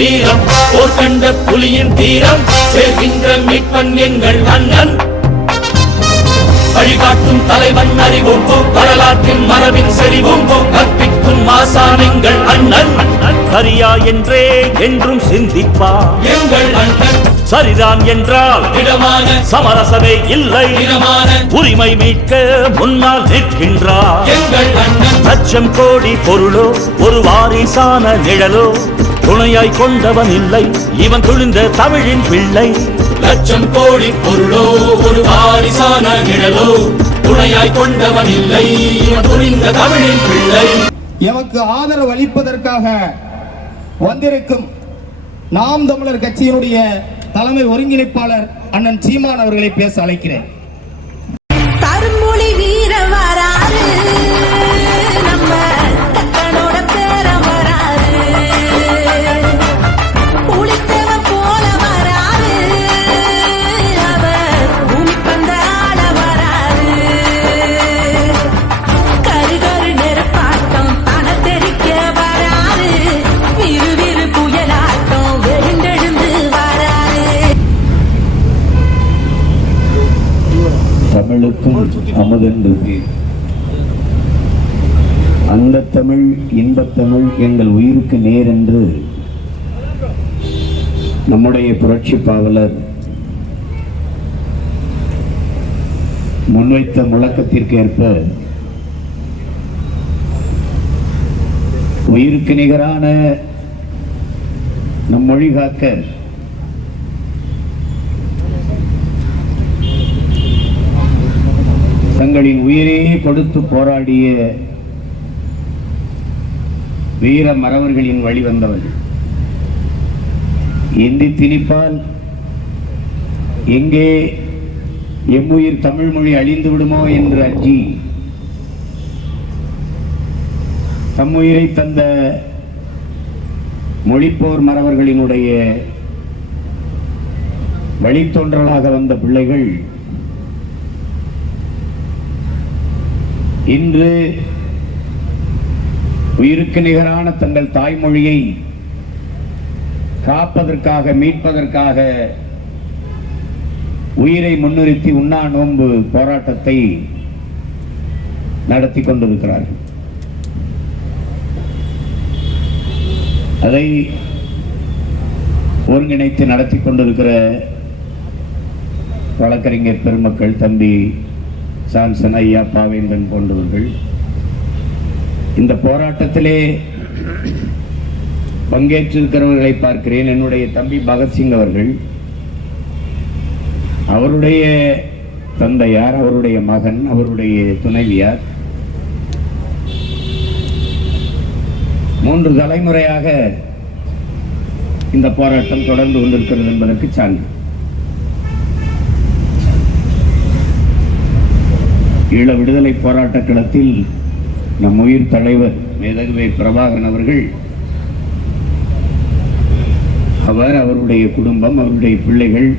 வீரம். போர் கண்ட புலியின் தீரம். சேர்கின்ற மீட்பன் எங்கள் அண்ணன். வழிகாட்டும் தலைவன் அறிவும் வரலாற்றின் மரபின் செறிவும் கற்பிக்கும் மாசான் எங்கள் அண்ணன். சரியா என்றே என்றும் சிந்திப்பா எங்கள் அண்ணன். சரிதான் என்றால் இடமான சமரசமே இல்லை. உரிமை மீட்க முன்னால் நிற்கின்றார். லட்சம் கோடி பொருளோ ஒரு வாரிசான நிழலோ துணையாய் கொண்டவன் இல்லை. இவன் துணிந்த தமிழின் பிள்ளை. லட்சம் கோடி பொருளோ ஒரு வாரிசான நிழலோ துணையாய் கொண்டவன் இல்லை. இவன் துணிந்த தமிழின் பிள்ளை. எமக்கு ஆதரவு அளிப்பதற்காக வந்திருக்கும் நாம் தமிழர் கட்சியினுடைய தலைமை ஒருங்கிணைப்பாளர் அண்ணன் சீமான் அவர்களை பேச அழைக்கிறேன். என்று பேர் அந்த தமிழ் இன்பத் தமிழ் எங்கள் உயிருக்கு நேர் என்று நம்முடைய புரட்சி பாவலர் முன்வைத்த முழக்கத்திற்கு ஏற்ப உயிருக்கு நிகரான நம் மொழி காக்க தங்களின் உயிரே கொடுத்து போராடிய வீர மறவர்களின் வழி இந்தி திணிப்பால் எங்கே எம்முயிர் தமிழ் மொழி அழிந்து விடுமோ என்று அஞ்சி தம்முயிரை தந்த மொழிப்போர் மறவர்களினுடைய வழித்தோன்றலாக வந்த பிள்ளைகள் இன்று உயிருக்கு நிகரான தங்கள் தாய்மொழியை காப்பதற்காக மீட்பதற்காக உயிரை முன்னிறுத்தி உண்ணா நோன்பு போராட்டத்தை நடத்தி கொண்டிருக்கிறார்கள். அதை ஒருங்கிணைத்து நடத்தி கொண்டிருக்கிற வழக்கறிஞர் பெருமக்கள் தம்பி சாம்சன் ஐயா பாவேந்தன் போன்றவர்கள் இந்த போராட்டத்திலே பங்கேற்றிருக்கிறவர்களை பார்க்கிறேன். என்னுடைய தம்பி பகத்சிங் அவர்கள் அவருடைய தந்தையார் அவருடைய மகன் அவருடைய துணைவியார் மூன்று தலைமுறையாக இந்த போராட்டம் தொடர்ந்து கொண்டிருக்கிறது என்பதற்கு சான்று. ஈழ விடுதலை போராட்ட களத்தில் நம் உயிர் தலைவர் மேதகவே பிரபாகரன் அவர்கள் அவர் அவருடைய குடும்பம் அவருடைய பிள்ளைகள்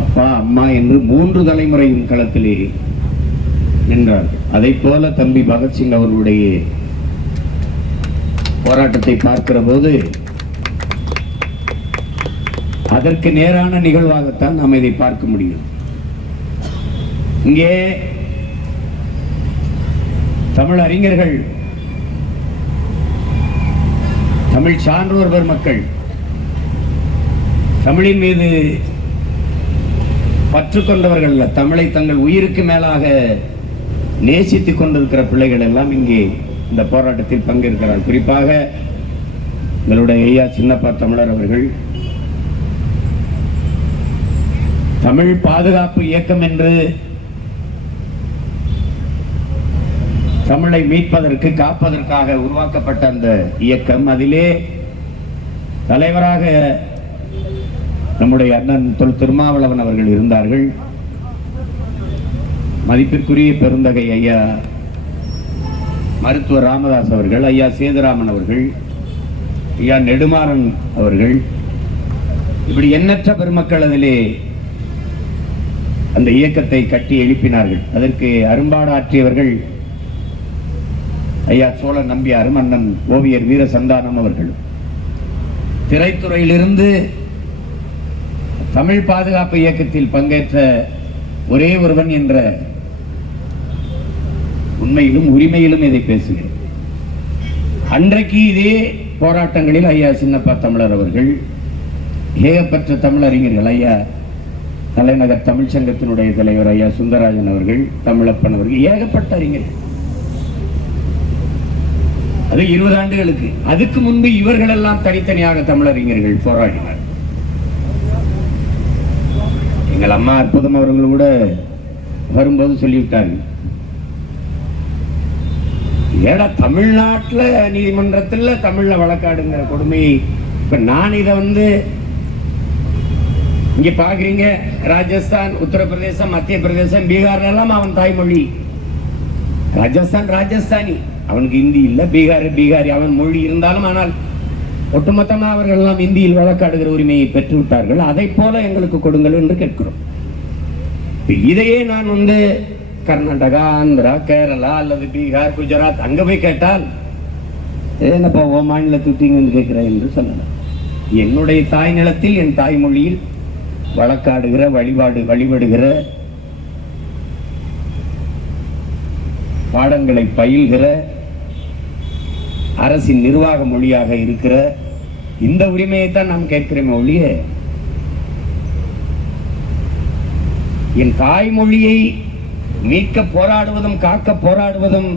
அப்பா அம்மா என்று மூன்று தலைமுறையும் களத்திலே நின்றார் அதை போல தம்பி பகத்சிங் அவர்களுடைய போராட்டத்தை பார்க்கிற போது அதற்கு நேரான நிகழ்வாகத்தான் நாம் இதை பார்க்க முடியும். இங்கே தமிழ் அறிஞர்கள் தமிழ் சான்றோர் பெருமக்கள் தமிழின் மீது பற்று கொண்டவர்கள் தமிழை தங்கள் உயிருக்கு மேலாக நேசித்துக் கொண்டிருக்கிற பிள்ளைகள் எல்லாம் இங்கே இந்த போராட்டத்தில் பங்கேற்கிறார் குறிப்பாக எங்களுடைய ஐயா சின்னப்பா தமிழர் அவர்கள். தமிழ் பாதுகாப்பு இயக்கம் என்று தமிழை மீட்பதற்கு காப்பதற்காக உருவாக்கப்பட்ட அந்த இயக்கம் அதிலே தலைவராக நம்முடைய அண்ணன் தொல் திருமாவளவன் அவர்கள் இருந்தார்கள். மதிப்பிற்குரிய பெருந்தகை ஐயா மருத்துவர் ராமதாஸ் அவர்கள் ஐயா சேதுராமன் அவர்கள் ஐயா நெடுமாறன் அவர்கள். இப்படி எண்ணற்ற பெருமக்கள் அதிலே அந்த இயக்கத்தை கட்டி எழுப்பினார்கள். அதற்கு அரும்பாடாற்றியவர்கள் ஐயா சோழ நம்பியாரும் அண்ணன் ஓவியர் வீர சந்தானம் அவர்களும். திரைத்துறையிலிருந்து தமிழ் பாதுகாப்பு இயக்கத்தில் பங்கேற்ற ஒரே ஒருவன் என்ற உண்மையிலும் உரிமையிலும் இதை பேசுகிறேன். அன்றைக்கு இதே போராட்டங்களில் ஐயா சின்னப்பா தமிழர் அவர்கள் ஏகப்பட்ட தமிழறிஞர்கள் ஐயா தலைநகர் தமிழ்ச்சங்கத்தினுடைய தலைவர் ஐயா சுந்தரராஜன் அவர்கள் தமிழப்பன் அவர்கள் ஏகப்பட்ட அறிஞர்கள். அது இருபது ஆண்டுகளுக்கு. அதுக்கு முன்பு இவர்கள் எல்லாம் தனித்தனியாக தமிழறிஞர்கள் போராடினார். எங்கள் அம்மா அற்புதம் அவர்கள் கூட வரும்போது சொல்லிவிட்டாங்க ஏடா தமிழ்நாட்டுல நீதிமன்றத்தில் தமிழ்ல வழக்காடுங்கிற கொடுமை இப்போ நான் இதை வந்து இங்க பாக்குறீங்க ராஜஸ்தான் உத்தரப்பிரதேசம் மத்திய பிரதேசம் பீகார்லாம் அவன் தாய்மொழி. ராஜஸ்தான் ராஜஸ்தானி. அவனுக்கு இந்தி இல்லை பீகார் பீகாரி அவன் மொழி இருந்தாலும் ஆனால் ஒட்டுமொத்தமாக அவர்கள் எல்லாம் இந்தியில் வழக்காடுகிற உரிமையை பெற்று விட்டார்கள் அதை போல எங்களுக்கு கொடுங்கள் என்று கேட்கிறோம். இதையே நான் வந்து கர்நாடகா ஆந்திரா கேரளா அல்லது பீகார் குஜராத் அங்க போய் கேட்டால் என்னப்பா ஓ மாநிலத்தை வந்து கேட்கிறேன் என்று சொல்லலாம். என்னுடைய தாய் நிலத்தில் என் தாய்மொழியில் வழக்காடுகிற வழிபாடு வழிபடுகிற பாடங்களை பயில்கிற அரசின் நிர்வாக மொழியாக இருக்கிற இந்த உரிமையை தான் நாம் கேட்கிறோமே ஒழிய என் தாய்மொழியை மீட்க போராடுவதும் காக்க போராடுவதும்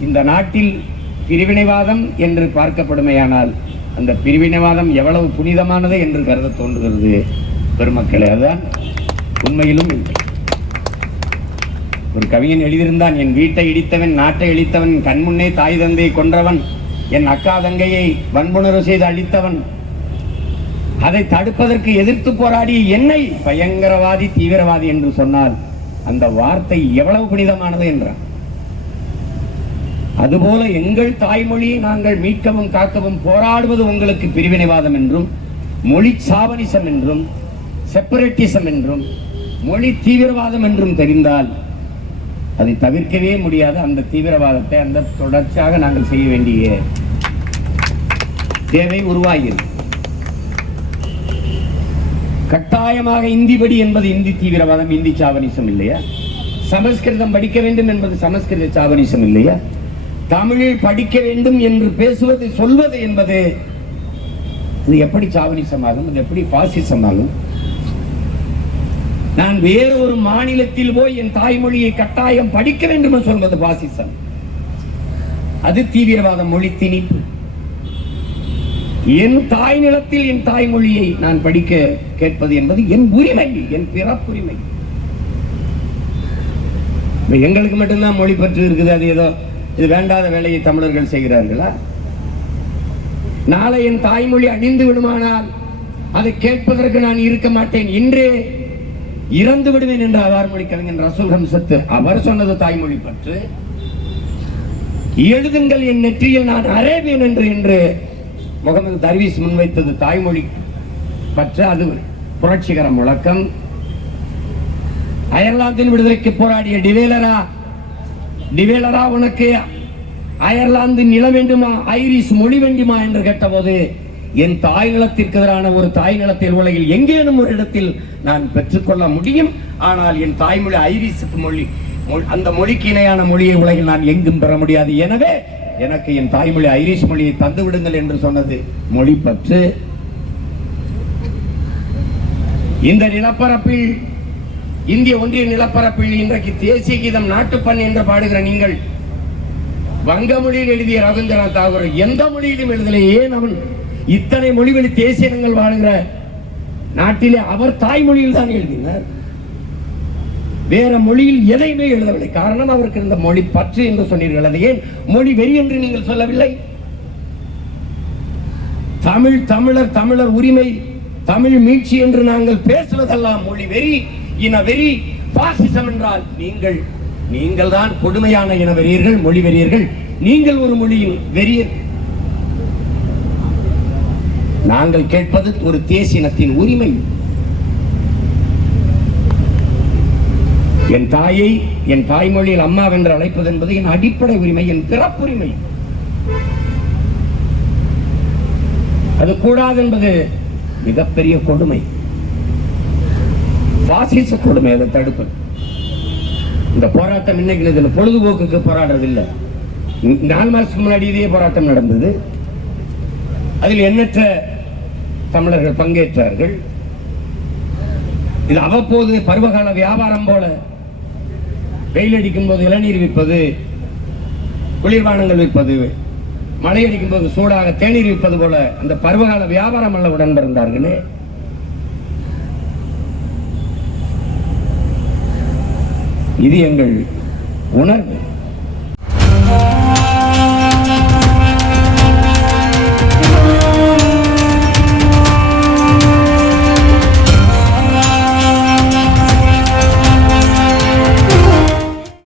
இந்த நாட்டில் பிரிவினைவாதம் என்று பார்க்கப்படுமையானால் அந்த பிரிவினைவாதம் எவ்வளவு புனிதமானது என்று கருத தோன்றுகிறது பெருமக்களே அதுதான் உண்மையிலும் இல்லை. ஒரு கவிஞன் எழுதியிருந்தான் என் வீட்டை இடித்தவன் நாட்டை இழித்தவன் கண்முன்னே தாய் தந்தையை கொன்றவன் என் அக்கா தங்கையை வன்புணர்வு செய்து அழித்தவன். அதை தடுப்பதற்கு எதிர்த்து போராடிய என்னை பயங்கரவாதி தீவிரவாதி என்று சொன்னால் அந்த வார்த்தை எவ்வளவு புனிதமானது என்றான். அதுபோல எங்கள் தாய்மொழியை நாங்கள் மீட்கவும் காக்கவும் போராடுவது உங்களுக்கு பிரிவினைவாதம் என்றும் மொழி சாவனிசம் என்றும் செப்பரேட்டிசம் என்றும் மொழி தீவிரவாதம் என்றும் தெரிந்தால் அதை தவிர்க்கவே முடியாத அந்த தீவிரவாதத்தை அந்த தொடர்ச்சியாக நாங்கள் செய்ய வேண்டிய தேவை உருவாகிறது. கட்டாயமாக இந்தி படி என்பது இந்தி தீவிரவாதம் இந்தி சாவனிசம் இல்லையா? சமஸ்கிருதம் படிக்க வேண்டும் என்பது சமஸ்கிருத சாவனிசம் இல்லையா? தமிழில் படிக்க வேண்டும் என்று பேசுவது சொல்வது என்பது இது எப்படி சாவனிசமாகும் இது எப்படி பாசிசமாகும்? நான் வேறு ஒரு மாநிலத்தில் போய் என் தாய்மொழியை கட்டாயம் படிக்க வேண்டும் என்று சொல்வது பாசிசம். அது தீவிரவாத மொழி திணிப்பு. என் தாய் நிலத்தில் என் தாய்மொழியை நான் படிக்க கேட்பது என்பது என் உரிமை என் பிறப்புரிமை. எங்களுக்கு மட்டும்தான் மொழி பற்று இருக்குது அது ஏதோ இது வேண்டாத வேலையை தமிழர்கள் செய்கிறார்களா? நாளை என் தாய்மொழி அழிந்து விடுமானால் அதை கேட்பதற்கு நான் இருக்க மாட்டேன். இன்றே இறந்து விடுவேன் என்று ஆதாரமொழி மொழி கவிஞன் ரசூல் ஹம்சத்து அவர் சொன்னது தாய்மொழி பற்று. எழுதுங்கள் என் நெற்றியில் நான் அரேபியன் என்று என்று முகமது தர்வீஸ் முன்வைத்தது தாய்மொழி பற்று. அது புரட்சிகர முழக்கம். அயர்லாந்தின் விடுதலைக்கு போராடிய டிவேலரா டிவேலரா உனக்கு அயர்லாந்து நிலம் வேண்டுமா ஐரிஷ் மொழி வேண்டுமா என்று கேட்டபோது என் தாய் நிலத்திற்கு எதிரான ஒரு தாய் நிலத்தில் உலகில் எங்கேனும் ஒரு இடத்தில் நான் பெற்றுக்கொள்ள முடியும். ஆனால் என் தாய்மொழி ஐரிஷுக்கு மொழி மொ- அந்த மொழிக்கு இணையான மொழியை உலகில் நான் எங்கும் பெற முடியாது. எனவே எனக்கு என் தாய்மொழி ஐரிஷ் மொழியை தந்து விடுங்கள் என்று சொன்னது மொழி பற்று இந்த நிலப்பரப்பில் இந்திய ஒன்றிய நிலப்பரப்பில் இன்றைக்கு தேசிய கீதம் நாட்டுப்பண் என்று பாடுகிற நீங்கள் வங்க மொழியில் எழுதிய ரவீந்திரநாத் தாகூர் எந்த மொழியிலும் எழுதலை. ஏன் அவன் இத்தனை மொழிவழி தேசிய இனங்கள் வாழுகிற நாட்டிலே அவர் தாய்மொழியில் தான் எழுதினார். வேற மொழியில் எதையுமே எழுதவில்லை. காரணம் அவருக்கு இருந்த மொழி பற்று என்று சொன்னீர்கள். அது ஏன்? மொழி வெறி என்று நீங்கள் சொல்லவில்லை? தமிழ் தமிழர் தமிழர் உரிமை தமிழ் மீட்சி என்று நாங்கள் பேசுவதெல்லாம் மொழி வெறி இன வெறி பாசிசம் என்றால் நீங்கள் நீங்கள் தான் கொடுமையான இன வெறியர்கள் மொழி வெறியர்கள். நீங்கள் ஒரு மொழியின் வெறியர். நாங்கள் கேட்பது ஒரு தேசினத்தின் உரிமை. என் தாயை என் தாய்மொழியில் அம்மா என்று அழைப்பது என்பது என் அடிப்படை உரிமை என் பிறப்புரிமை. அது கூடாது என்பது மிகப்பெரிய கொடுமை. பாசிச கொடுமை அதை தடுப்பது இந்த போராட்டம் இன்னைக்கு பொழுதுபோக்குக்கு போராடுறது இல்ல நாலு மாசத்துக்கு முன்னாடி இதே போராட்டம் நடந்தது. அதில் எண்ணற்ற தமிழர்கள் பங்கேற்றார்கள். இது அவ்வப்போது பருவகால வியாபாரம் போல. வெயில் அடிக்கும் போது இளநீர் விற்பது குளிர்பானங்கள் விற்பது மழை அடிக்கும் போது சூடாக தேநீர் விற்பது போல அந்த பருவகால வியாபாரம் அல்ல உடன் பிறந்தார்களே இது எங்கள் உணர்வு.